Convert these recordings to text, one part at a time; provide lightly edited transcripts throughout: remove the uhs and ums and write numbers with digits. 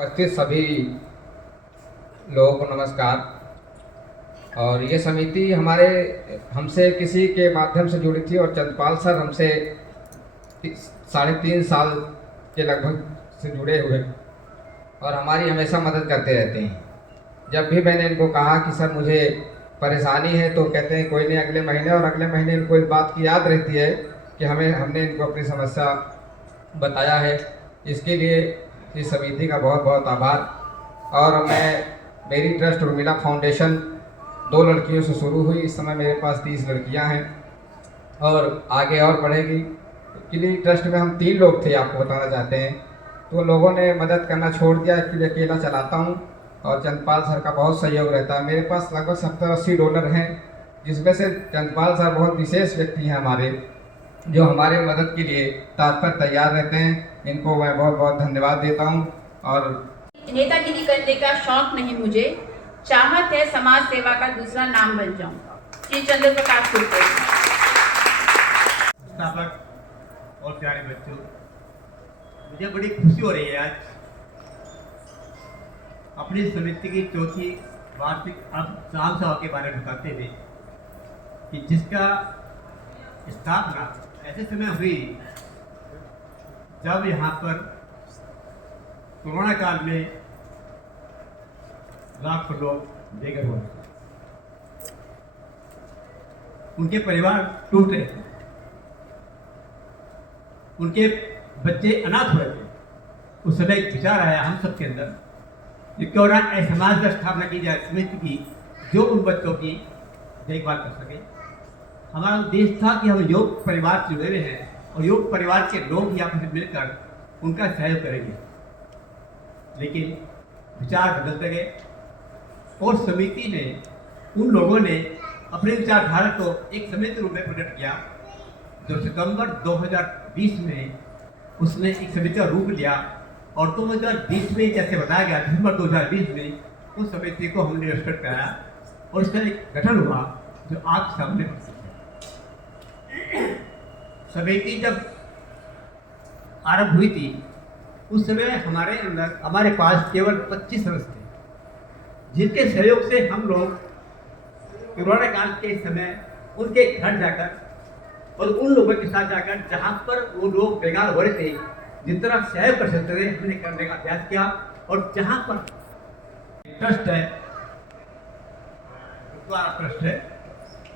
उपस्थित सभी लोगों को नमस्कार। और ये समिति हमसे किसी के माध्यम से जुड़ी थी और चंद्रपाल सर हमसे 3.5 साल के लगभग से जुड़े हुए और हमारी हमेशा मदद करते रहते हैं। जब भी मैंने इनको कहा कि सर मुझे परेशानी है तो कहते हैं कोई नहीं अगले महीने, और अगले महीने इनको इस बात की याद रहती है कि हमने इनको अपनी समस्या बताया है। इसके लिए इस समिति का बहुत बहुत आभार। और मेरी ट्रस्ट उर्मिला फाउंडेशन 2 लड़कियों से शुरू हुई, इस समय मेरे पास 30 लड़कियां हैं और आगे और बढ़ेगी। एक्चुअली ट्रस्ट में हम 3 लोग थे, आपको बताना चाहते हैं, तो लोगों ने मदद करना छोड़ दिया। एक्चुअली अकेला चलाता हूँ और चंद्रपाल सर का बहुत सहयोग रहता है। मेरे पास लगभग 70-80 डोनर हैं, जिसमें से चंद्रपाल सर बहुत विशेष व्यक्ति हैं हमारे, जो हमारे मदद के लिए तत्पर तैयार रहते हैं। इनको मैं बहुत बहुत धन्यवाद देता हूँ। और नेतागिरी करने का शौक नहीं मुझे, चाहत है समाज सेवा का दूसरा नाम बन जाऊं। श्री चंद्र प्रकाश कुलकर्णी। संस्थापक और प्यारे बच्चों, मुझे बड़ी खुशी हो रही है आज अपनी समिति की 4थी वार्षिक ग्राम सभा के बारे में बताते हुए कि जिसका स्थापना ऐसे समय हुई जब यहाँ पर कोरोना काल में लाखों लोग बेघर हुए, उनके परिवार टूट रहे थे, उनके बच्चे अनाथ हो रहे थे। उस समय एक विचार आया हम सबके अंदर कि क्यों ना ऐसे समाज की स्थापना की जाए समिति की जो उन बच्चों की देखभाल कर सके। हमारा उद्देश्य था कि हम योग परिवार से जुड़े हुए हैं और योग परिवार के लोग ही आपस में मिलकर उनका सहयोग करेंगे। लेकिन विचार बदलते गए और समिति ने, उन लोगों ने अपने विचारधारा को एक समिति रूप में प्रकट किया, जो सितंबर 2020 में उसने एक समिति का रूप लिया। और 2020 में जैसे बताया गया, दिसंबर 2020 में उस समिति को हमने रजिस्टर कराया और उसका एक गठन हुआ जो आप सामने समिति जब आरंभ हुई थी उस समय हमारे पास केवल 25 सदस्य थे, जिनके सहयोग से हम लोग कोरोना काल के समय उनके घर जाकर और उन लोगों के साथ जाकर जहाँ पर वो लोग बेकार हो रहे थे, जितना सहयोग कर सकते थे हमने करने का प्रयास किया। और जहाँ पर ट्रस्ट है, ट्रस्ट है,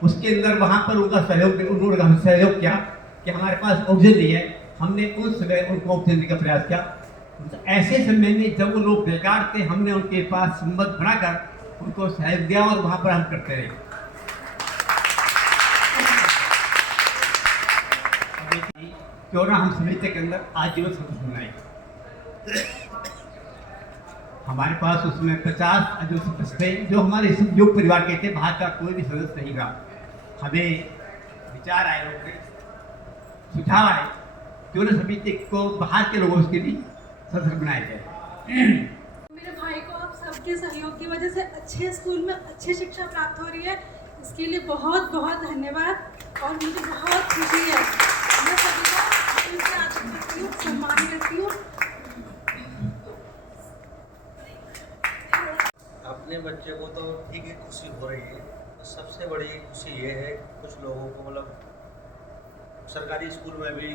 उसके अंदर वहाँ पर उनका उन्होंने हमें सहयोग किया कि हमारे पास ऑक्सीजन नहीं है, हमने उस समय उनको ऑक्सीजन देने का प्रयास किया। ऐसे समय में जब वो लोग बेकार थे, हमने उनके पास संबंध बनाकर उनको सहयोग दिया और वहाँ पर हम करते रहे। क्यों ना हम समिति के अंदर आजीवन सदस्य बनाए। हमारे पास उसमें 50 जो सदस्य थे, जो हमारे योग परिवार के थे, बाहर का कोई भी सदस्य नहीं रहा। हमें विचार आए, लोग सुझाव आए, क्यों ना समिति को बाहर के लोगों के लिए सदस्य बनाया जाए। मेरे भाई को आप सबके सहयोग की वजह से अच्छे स्कूल में अच्छी शिक्षा प्राप्त हो रही है, इसके लिए बहुत बहुत धन्यवाद। और मुझे बहुत खुशी है, मैं सभी का आदर करती हूँ, सम्मान करती हूँ। अपने बच्चे को तो ठीक है खुशी हो रही है, सबसे बड़ी खुशी ये है कुछ लोगों को मतलब सरकारी स्कूल में भी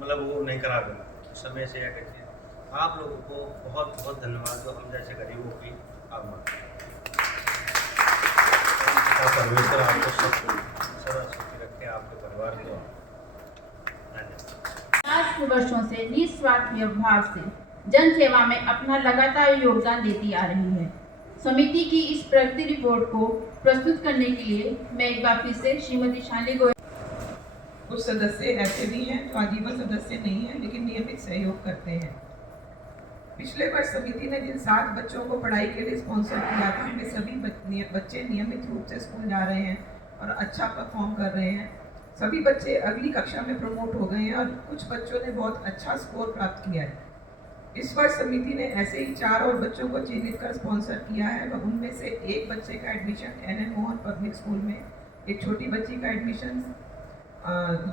मतलब वो नहीं करा देना समय से, या कहते हैं आप लोगों को बहुत बहुत धन्यवाद जो हम जैसे गरीबों की आत्मा परमेश्वर आपको सदा सुखी रखे, आपके परिवार को। 50 वर्षों से निस्वार्थ व्यवहार से जन सेवा में अपना लगातार योगदान देती आ रही है। समिति की इस प्रगति रिपोर्ट को प्रस्तुत करने के लिए मैं एक बार फिर से श्रीमती शालिनी गोयल। कुछ सदस्य ऐसे भी हैं जो आजीवन सदस्य नहीं हैं लेकिन नियमित सहयोग करते हैं। पिछले वर्ष समिति ने जिन 7 बच्चों को पढ़ाई के लिए स्पॉन्सर किया था, उनमें सभी बच्चे नियमित रूप से स्कूल जा रहे हैं और अच्छा परफॉर्म कर रहे हैं। सभी बच्चे अगली कक्षा में प्रमोट हो गए हैं और कुछ बच्चों ने बहुत अच्छा स्कोर प्राप्त किया है। इस वर्ष समिति ने ऐसे ही 4 और बच्चों को चिन्हित कर स्पॉन्सर किया है। वह उनमें से एक बच्चे का admission NN Mohan public school में, एक छोटी बच्ची का एडमिशन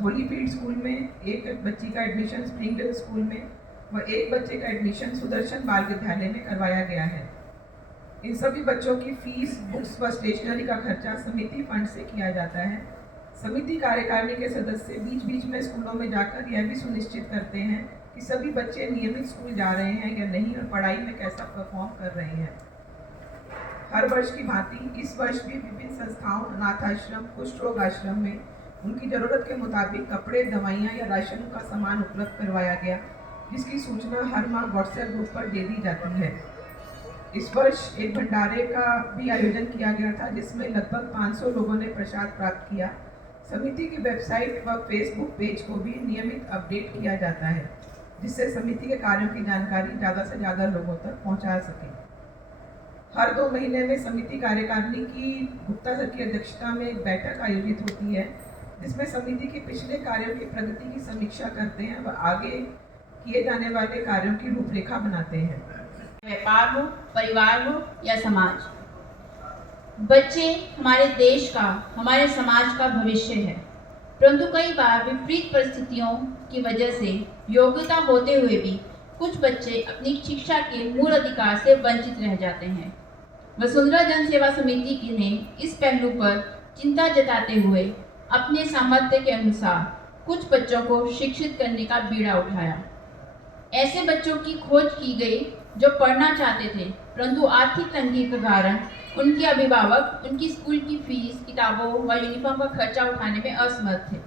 होलीफील्ड स्कूल में, एक बच्ची का एडमिशन स्प्रिंगडल स्कूल में व एक बच्चे का एडमिशन सुदर्शन बाल विद्यालय में करवाया गया है। इन सभी बच्चों की फीस, बुक्स व स्टेशनरी का खर्चा समिति फंड से किया जाता है। समिति कार्यकारिणी के सदस्य बीच बीच में स्कूलों में जाकर यह भी सुनिश्चित करते हैं कि सभी बच्चे नियमित स्कूल जा रहे हैं या नहीं और पढ़ाई में कैसा परफॉर्म कर रहे हैं। हर वर्ष की भांति इस वर्ष भी विभिन्न संस्थाओं, अनाथ आश्रम, कुष्ठ रोग आश्रम में उनकी ज़रूरत के मुताबिक कपड़े, दवाइयाँ या राशन का सामान उपलब्ध करवाया गया, जिसकी सूचना हर माह व्हाट्सएप ग्रुप पर दे दी जाती है। इस वर्ष एक भंडारे का भी आयोजन किया गया था, जिसमें लगभग 500 लोगों ने प्रसाद प्राप्त किया। समिति की वेबसाइट व फेसबुक पेज को भी नियमित अपडेट किया जाता है, जिससे समिति के कार्यों की जानकारी ज़्यादा से ज़्यादा लोगों तक पहुंचा सके। हर 2 महीने में समिति कार्यकारिणी की गुप्ता सर की अध्यक्षता में एक बैठक आयोजित होती है, जिसमें समिति के पिछले कार्यों की प्रगति की समीक्षा करते हैं व आगे किए जाने वाले कार्यों की रूपरेखा बनाते हैं। व्यापार हो, परिवार हो या समाज, बच्चे हमारे देश का, हमारे समाज का भविष्य है। परंतु कई बार विपरीत परिस्थितियों की वजह से योग्यता होते हुए भी कुछ बच्चे अपनी शिक्षा के मूल अधिकार से वंचित रह जाते हैं। वसुंधरा जन सेवा समिति ने इस पहलू पर चिंता जताते हुए अपने सामर्थ्य के अनुसार कुछ बच्चों को शिक्षित करने का बीड़ा उठाया। ऐसे बच्चों की खोज की गई जो पढ़ना चाहते थे, परंतु आर्थिक तंगी के कारण उनके अभिभावक उनकी स्कूल की फीस, किताबों व यूनिफॉर्म का खर्चा उठाने में असमर्थ थे।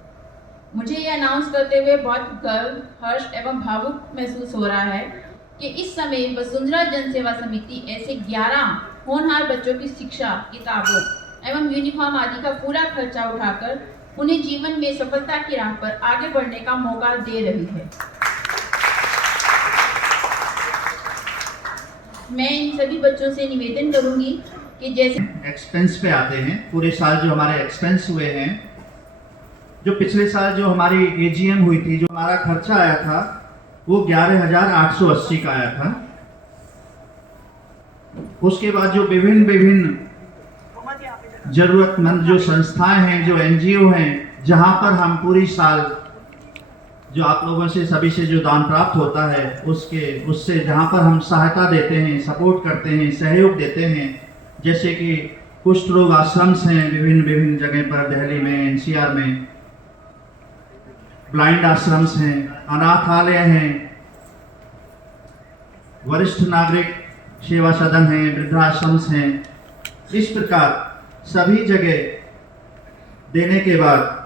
मुझे ये अनाउंस करते हुए बहुत गर्व, हर्ष एवं भावुक महसूस हो रहा है कि इस समय वसुंधरा जन सेवा समिति ऐसे 11 होनहार बच्चों की शिक्षा, किताबों एवं यूनिफॉर्म आदि का पूरा खर्चा उठाकर उन्हें जीवन में सफलता की राह पर आगे बढ़ने का मौका दे रही है। मैं इन सभी बच्चों से निवेदन करूंगी कि जैसे एक्सपेंस पे आते हैं, पूरे साल जो हमारे एक्सपेंस हुए हैं, जो पिछले साल जो हमारी एजीएम हुई थी, जो हमारा खर्चा आया था वो 11,880 का आया था। उसके बाद जो विभिन्न जरूरतमंद जो संस्थाएं हैं, जो एनजीओ हैं, जहां पर हम पूरी साल जो आप लोगों से सभी से जो दान प्राप्त होता है उससे जहां पर हम सहायता देते हैं, सपोर्ट करते हैं, सहयोग देते हैं, जैसे कि कुष्ठ रोग आश्रम्स हैं विभिन्न जगह पर, दिल्ली में, एनसीआर में, ब्लाइंड आश्रम्स हैं, अनाथालय हैं, वरिष्ठ नागरिक सेवा सदन हैं, वृद्धाश्रम्स हैं। इस प्रकार सभी जगह देने के बाद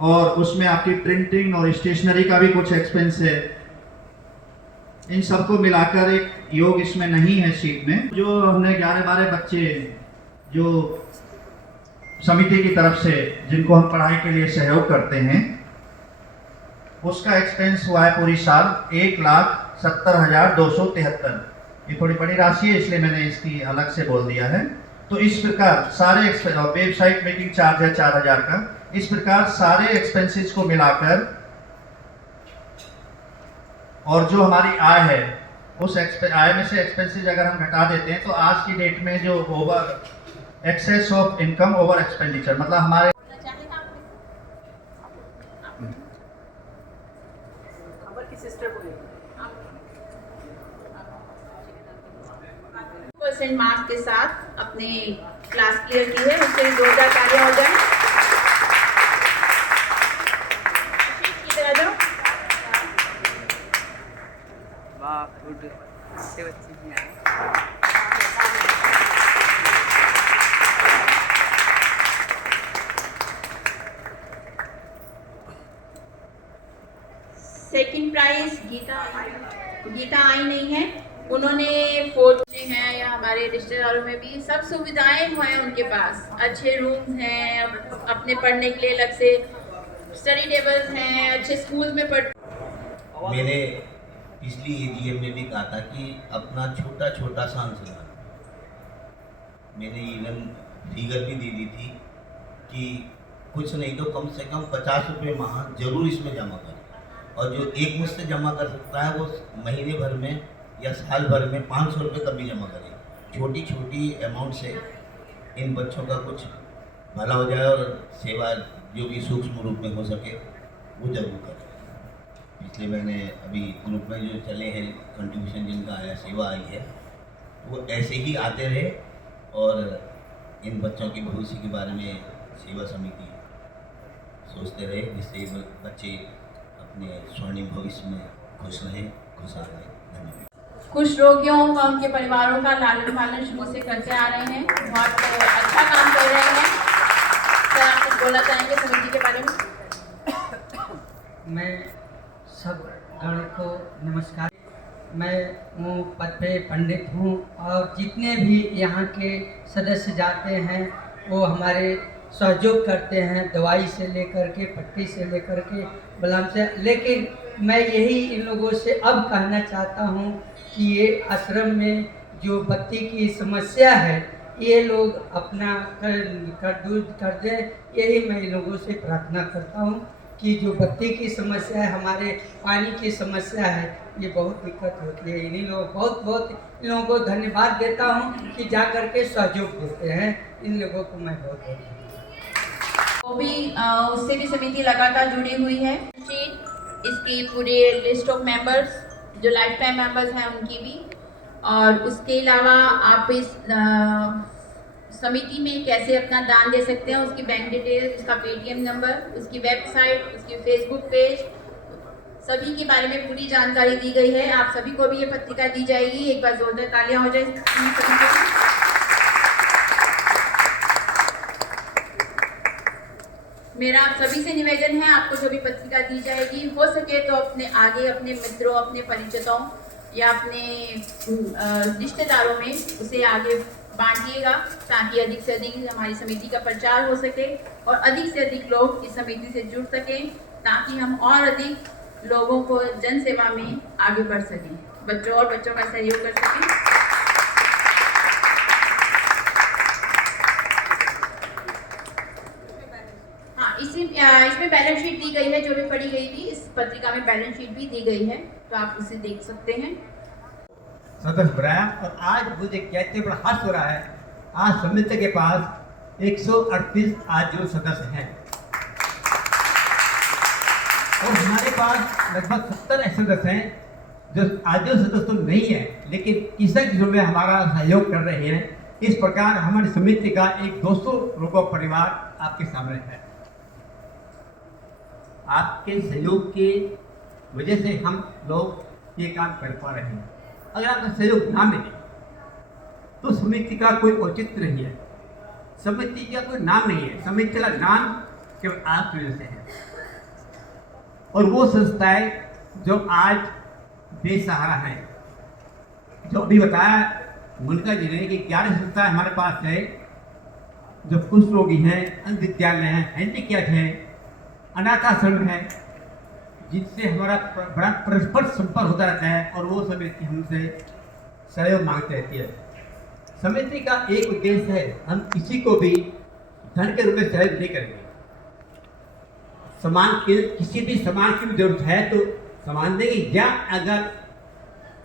और उसमें आपकी प्रिंटिंग और स्टेशनरी का भी कुछ एक्सपेंस है। इन सबको मिलाकर एक योग इसमें नहीं है शीट में। जो हमने 11-12 बच्चे जो समिति की तरफ से जिनको हम पढ़ाई के लिए सहयोग करते हैं, उसका एक्सपेंस हुआ है पूरी साल 1,70,273। ये थोड़ी बड़ी राशि है, इसलिए मैंने इसकी अलग से बोल दिया है। तो इस प्रकार सारे वेबसाइट मेकिंग चार्ज है 4,000 का। इस प्रकार सारे एक्सपेंसेस को मिलाकर और जो हमारी आय है, उस आय में से एक्सपेंसेस अगर हम घटा देते हैं तो आज की डेट में जो over excess of income over expenditure, मतलब हमारे % मार्क्स के साथ अपने क्लास क्लियर की है, उसके लिए जोरदार तालियां हो जाए। इधर आ जाओ। वाह, गुड से बच्चे हैं। सेकंड प्राइज गीता आई नहीं है, उन्होंने 4th में है या हमारे रिश्तेदारों में भी सब सुविधाएं हैं उनके पास, अच्छे रूम्स हैं, अपने पढ़ने के लिए अलग से स्टडी टेबल्स हैं, अच्छे स्कूल में पढ़। मैंने पिछली एजीएम में भी कहा था कि अपना छोटा छोटा संशोधन, मैंने इवन फिगर भी दे दी थी कि कुछ नहीं तो कम से कम 50 रुपये माह जरूर इसमें जमा करें, और जो एक मुश्त जमा कर सकता है वो महीने भर में या साल भर में 500 रुपये कभी जमा करें। छोटी छोटी अमाउंट से इन बच्चों का कुछ भला हो जाए और सेवा जो भी सूक्ष्म रूप में हो सके वो जरूर करें। पिछले महीने अभी ग्रुप में जो चले हैं कंट्रीब्यूशन जिनका आया, सेवा आई है, वो ऐसे ही आते रहे और इन बच्चों के भविष्य के बारे में सेवा समिति सोचते रहे, जिससे बच्चे अपने स्वर्णिम भविष्य में खुश रहें, खुशहाल रहें। धन्यवाद। कुछ रोगियों व उनके परिवारों का लालन पालन शुरू से करते आ रहे हैं, बहुत अच्छा काम कर रहे हैं। सर, आप कुछ बोलना चाहेंगे समिति के बारे में? मैं सब गण को नमस्कार। मैं हूँ पद पे पंडित हूँ और जितने भी यहाँ के सदस्य जाते हैं वो हमारे सहयोग करते हैं, दवाई से लेकर के, पट्टी से लेकर के, बलम से। लेकिन मैं यही इन लोगों से अब कहना चाहता हूँ कि ये आश्रम में जो बत्ती की समस्या है ये लोग अपना दूर कर दें। यही मैं इन लोगों से प्रार्थना करता हूँ कि जो बत्ती की समस्या है, हमारे पानी की समस्या है, ये बहुत दिक्कत होती है। इन्हीं लोग बहुत इन लोगों को धन्यवाद देता हूँ कि जा कर के सहयोग देते हैं। इन लोगों को मैं बहुत वो भी उससे भी समिति लगातार जुड़ी हुई है। इसकी पूरी लिस्ट ऑफ मेंबर्स जो लाइफ टाइम मेंबर्स हैं उनकी भी, और उसके अलावा आप इस समिति में कैसे अपना दान दे सकते हैं, उसकी बैंक डिटेल्स, उसका पेटीएम नंबर, उसकी वेबसाइट, उसकी फेसबुक पेज, सभी के बारे में पूरी जानकारी दी गई है। आप सभी को भी ये पत्रिका दी जाएगी। एक बार जोरदार तालियां हो जाए सभी को। मेरा आप सभी से निवेदन है, आपको जो भी पत्रिका दी जाएगी हो सके तो अपने आगे अपने मित्रों, अपने परिचितों या अपने रिश्तेदारों में उसे आगे बांटिएगा, ताकि अधिक से अधिक हमारी समिति का प्रचार हो सके और अधिक से अधिक लोग इस समिति से जुड़ सकें, ताकि हम और अधिक लोगों को जन सेवा में आगे बढ़ सकें, बच्चों का सहयोग कर सकें। इसमें बैलेंस शीट दी गई है, जो भी पढ़ी गई थी। इस पत्रिका में बैलेंस शीट भी दी गई है, तो आप उसे देख सकते हैं। सदस्य बनाया और आज मुझे कहते बड़ा हर्ष हो रहा है, आज समिति के पास 138 आजीवन सदस्य हैं और हमारे पास लगभग 70 ऐसे सदस्य हैं जो आजीवन सदस्य तो नहीं है, लेकिन किसी किस्म में हमारा सहयोग कर रहे हैं। इस प्रकार हमारी समिति का एक 200 लोगों परिवार आपके सामने है। आपके सहयोग की वजह से हम लोग ये काम कर पा रहे हैं। अगर आपका सहयोग ना मिले तो समिति का कोई औचित्य नहीं है, समिति का कोई नाम नहीं है। समिति का नाम केवल आपकी वजह से है। और वो संस्थाएं जो आज बेसहारा हैं, जो अभी बताया मुनका जी ने कि 11 संस्थाएं हमारे पास है, जो कुष्ठ रोगी हैं, अंध विद्यालय हैं, हैंडीकैप हैं, अनाथ आश्रम है, जिनसे हमारा बड़ा परस्पर संपर्क होता रहता है और वो समिति हमसे सहयोग मांगते रहती है। समिति का एक उद्देश्य है, हम किसी को भी धन के रूप में सहयोग नहीं करेंगे। सामान के किसी भी सामान की जरूरत है तो सामान देंगे, या अगर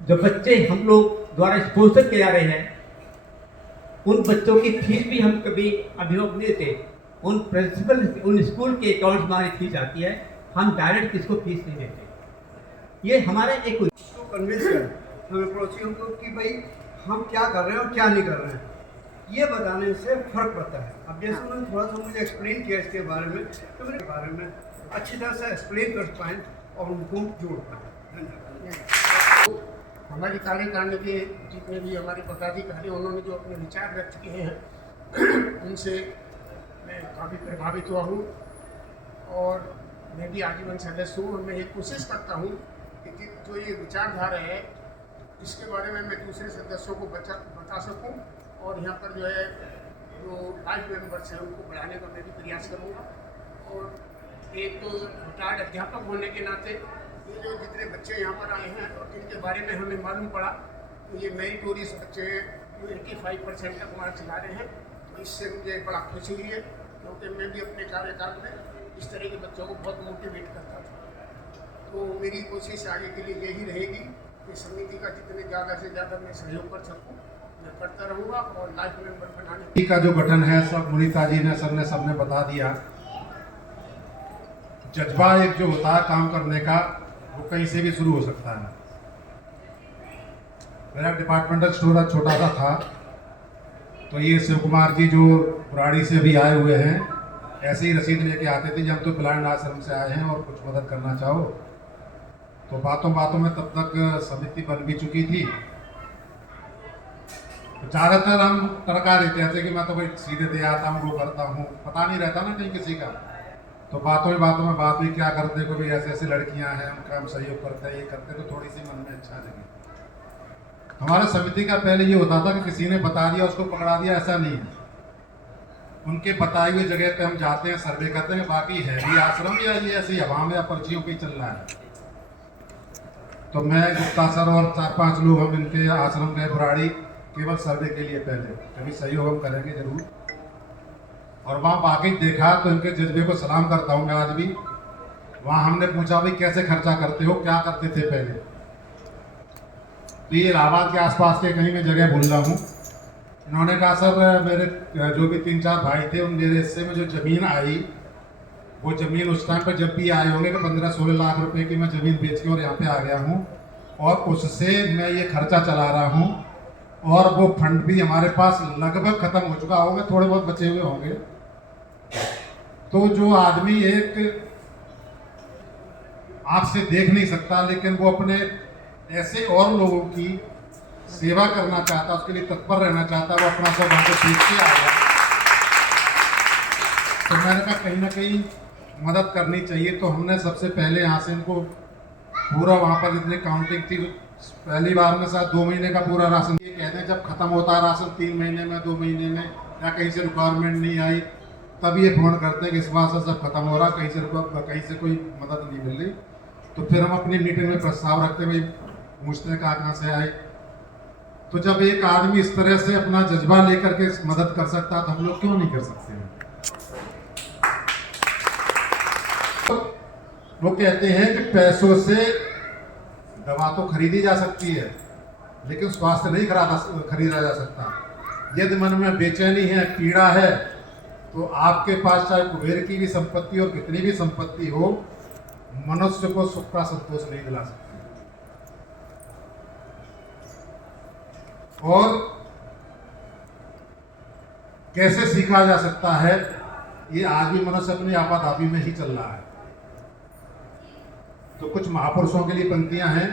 जो बच्चे हम लोग द्वारा स्पॉन्सर किए जा रहे हैं उन बच्चों की फीस भी हम कभी अभियोग नहीं देते। उन प्रिंसिपल, उन स्कूल के अकाउंट में हमारी फीस आती है, हम डायरेक्ट किसको फीस नहीं देते। ये हमारा एक कन्विंस कर हमें पड़ोसियों को कि भाई हम क्या कर रहे हैं और क्या नहीं कर रहे हैं, ये बताने से फर्क पड़ता है। अब जैसे उन्होंने थोड़ा सा मुझे एक्सप्लेन किया इसके बारे में, तो मेरे बारे में अच्छी तरह से एक्सप्लेन कर पाएँ और उनको जोड़ पाएँ। धन्यवाद। हमारी कार्यकारिणी के जितने भी हमारे पदाधिकारी उन्होंने जो अपने विचार व्यक्त किए हैं उनसे मैं काफ़ी प्रभावित हुआ हूँ और मैं भी आजीवन सदस्य हूँ। और मैं ये कोशिश करता हूँ कि जो ये विचारधारा है इसके बारे में मैं दूसरे सदस्यों को बता सकूँ और यहाँ पर जो है जो लाइफ मेंबर्स हैं उनको बढ़ाने का मैं भी प्रयास करूँगा। और एक रिटायर्ड अध्यापक होने के नाते ये जो जितने बच्चे यहाँ पर आए हैं और जिनके बारे में हमें मालूम पड़ा तो ये मेरिटोरियस बच्चे हैं जो 85% तक मार्क्स ला रहे हैं, तो इससे मुझे बड़ा खुशी हुई है, क्योंकि मैं भी अपने कार्यकाल में इस तरह के बच्चों को बहुत मोटिवेट करता था। तो मेरी कोशिश आगे के लिए यही रहेगी कि समिति का जितने ज़्यादा से ज़्यादा मैं सहयोग कर सकूँ मैं करता रहूँगा। और लाइफ मेंबर बनाने का जो गठन है सब मुनीता जी ने सबने बता दिया। जज्बा एक जो होता है काम करने का वो कहीं से भी शुरू हो सकता है। मेरा डिपार्टमेंटल स्टोर छोटा सा था, तो ये शिव कुमार जी जो बुराड़ी से भी आए हुए हैं, ऐसे ही रसीद लेके आते थे जब तो ब्लाइंड आश्रम से आए हैं और कुछ मदद करना चाहो। तो बातों बातों में तब तक समिति बन भी चुकी थी। तो ज़्यादातर हम टरका देते थे कि मैं तो भाई सीधे दे आता हूँ, वो करता हूँ, पता नहीं रहता ना कहीं किसी का। तो बातों में बात भी क्या करते को भी ऐसे ऐसे लड़कियाँ हैं, उनका हम सहयोग करते हैं, ये करते, तो थोड़ी सी मन में अच्छा लगी। हमारा समिति का पहले ये होता था कि किसी ने बता दिया उसको पकड़ा दिया, ऐसा नहीं है। उनके बताई हुई जगह पे हम जाते हैं, सर्वे करते हैं, बाकी है भी आश्रम या ये ऐसी हवा में या पर्चियों पे चल रहा है। तो मैं, गुप्ता सर और 4-5 लोग हम इनके आश्रम गए बुराड़ी, केवल सर्वे के लिए। पहले कभी सहयोग हम करेंगे जरूर। और वहाँ बाकी देखा तो इनके जज्बे को सलाम करता हूँ मैं आज भी। वहाँ हमने पूछा भाई कैसे खर्चा करते हो, क्या करते थे पहले। तो ये इलाहाबाद के आसपास के कहीं मैं जगह भूल रहा हूँ। इन्होंने कहा सर मेरे जो भी 3-4 भाई थे, उन मेरे हिस्से में जो ज़मीन आई, वो ज़मीन उस टाइम पर जब भी आए होंगे कि 15-16 लाख रुपए की मैं ज़मीन बेच के और यहाँ पे आ गया हूँ, और उससे मैं ये खर्चा चला रहा हूँ। और वो फंड भी हमारे पास लगभग ख़त्म हो चुका होगा, थोड़े बहुत बचे हुए होंगे। तो जो आदमी एक आँख से देख नहीं सकता, लेकिन वो अपने ऐसे और लोगों की सेवा करना चाहता, उसके लिए तत्पर रहना चाहता, वो अपना सब वहाँ पे देख के आ गया। तो मैंने कहा कहीं ना कहीं मदद करनी चाहिए। तो हमने सबसे पहले यहाँ से इनको पूरा, वहाँ पर जितनी काउंटिंग थी, पहली बार में शायद 2 महीने का पूरा राशन, ये कहते हैं जब खत्म होता है राशन 3 महीने में, 2 महीने में, या कहीं से रिक्वायरमेंट नहीं आई, तब ये फ़ोन करते हैं कि इस बार से सब खत्म हो रहा, कहीं से कोई मदद नहीं मिल रही। तो फिर हम अपनी मीटिंग में प्रस्ताव रखते, भाई पूछते हैं कहाँ से आए। तो जब एक आदमी इस तरह से अपना जज्बा लेकर के मदद कर सकता है, तो हम लोग क्यों नहीं कर सकते हैं। तो वो कहते हैं कि पैसों से दवा तो खरीदी जा सकती है, लेकिन स्वास्थ्य नहीं खरीदा जा सकता। यदि मन में बेचैनी है, पीड़ा है, तो आपके पास चाहे कुबेर की भी संपत्ति और कितनी भी संपत्ति हो, मनुष्य को सुख का संतोष नहीं दिला सकती। और कैसे सीखा जा सकता है, ये आज भी मनुष्य अपनी आपाधापी में ही चल रहा है। तो कुछ महापुरुषों के लिए पंक्तियां हैं।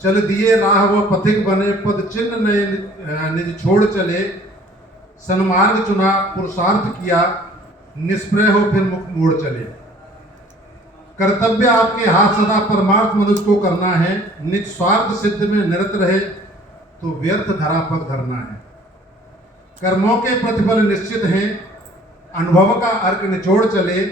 चल दिए राह वो पथिक बने, पद चिन्ह नए निज छोड़ चले, सन्मार्ग चुना पुरुषार्थ किया, निष्प्रय हो फिर मुख मोड़ चले। कर्तव्य आपके हाथ सदा परमार्थ मनुष्य को करना है, निज स्वार्थ सिद्ध में निरत रहे तो व्यर्थ धरा पग धरना है। कर्मों के प्रतिफल निश्चित हैं, अनुभव का अर्क निचोड़ चले,